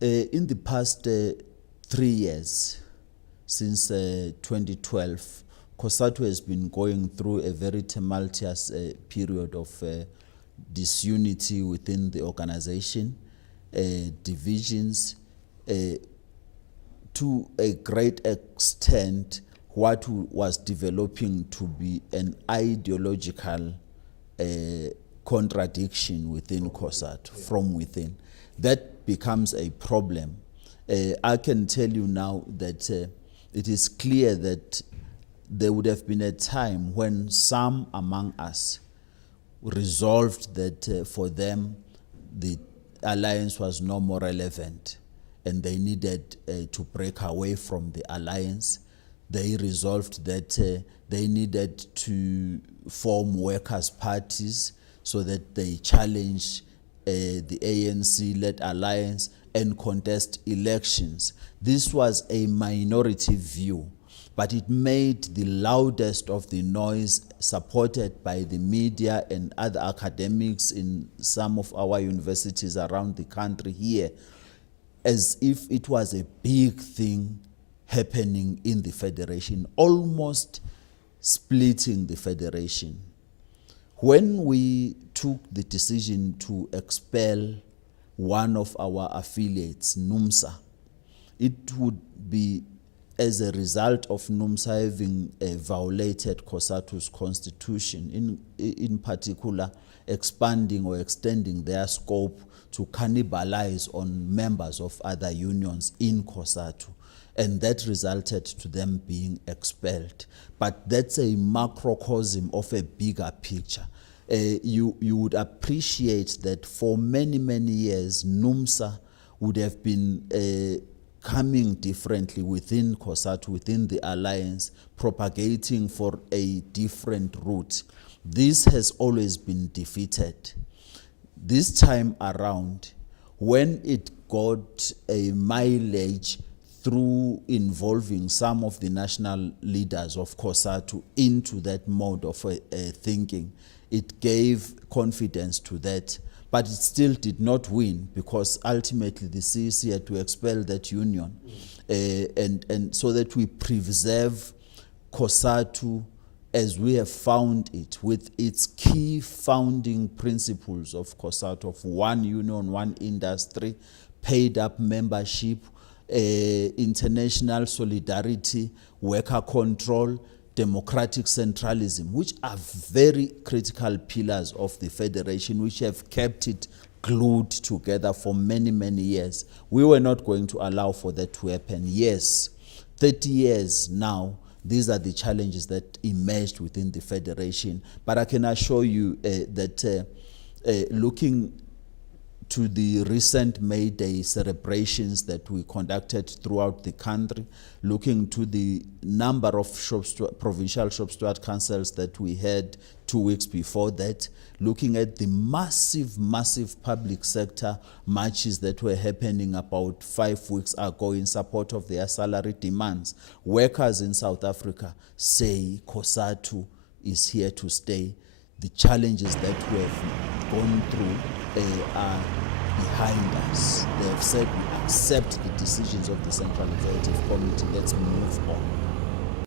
In the past 3 years, since 2012, Cosatu has been going through a very tumultuous period of disunity within the organization, divisions, to a great extent what was developing to be an ideological contradiction within Cosatu, from within. That becomes a problem. I can tell you now that it is clear that there would have been a time when some among us resolved that for them the alliance was no more relevant and they needed to break away from the alliance. They resolved that they needed to form workers' parties so that they challenge the ANC-led alliance and contest elections. This was a minority view, but it made the loudest of the noise, supported by the media and other academics in some of our universities around the country here, as if it was a big thing happening in the federation, almost splitting the federation. When we took the decision to expel one of our affiliates, Numsa, it would be as a result of Numsa having violated Cosatu's constitution, in particular expanding or extending their scope to cannibalize on members of other unions in Cosatu. And that resulted to them being expelled. But that's a macrocosm of a bigger picture. You would appreciate that for many, many years, Numsa would have been coming differently within Cosatu, within the alliance, propagating for a different route. This has always been defeated. This time around, when it got a mileage through involving some of the national leaders of Cosatu into that mode of thinking, it gave confidence to that. But it still did not win, because ultimately the CEC had to expel that union, and so that we preserve Cosatu as we have found it, with its key founding principles of Cosatu, of one union, one industry, paid up membership, international solidarity, worker control, democratic centralism, which are very critical pillars of the federation, which have kept it glued together for many, many years. We were not going to allow for that to happen. Yes, 30 years now, these are the challenges that emerged within the federation. But I can assure you that looking to the recent May Day celebrations that we conducted throughout the country, looking to the number of provincial shop steward councils that we had 2 weeks before that, looking at the massive public sector marches that were happening about 5 weeks ago in support of their salary demands. Workers in South Africa say Cosatu is here to stay. The challenges that we have gone through are behind us. They have said we accept the decisions of the Central Executive Committee. Let's move on.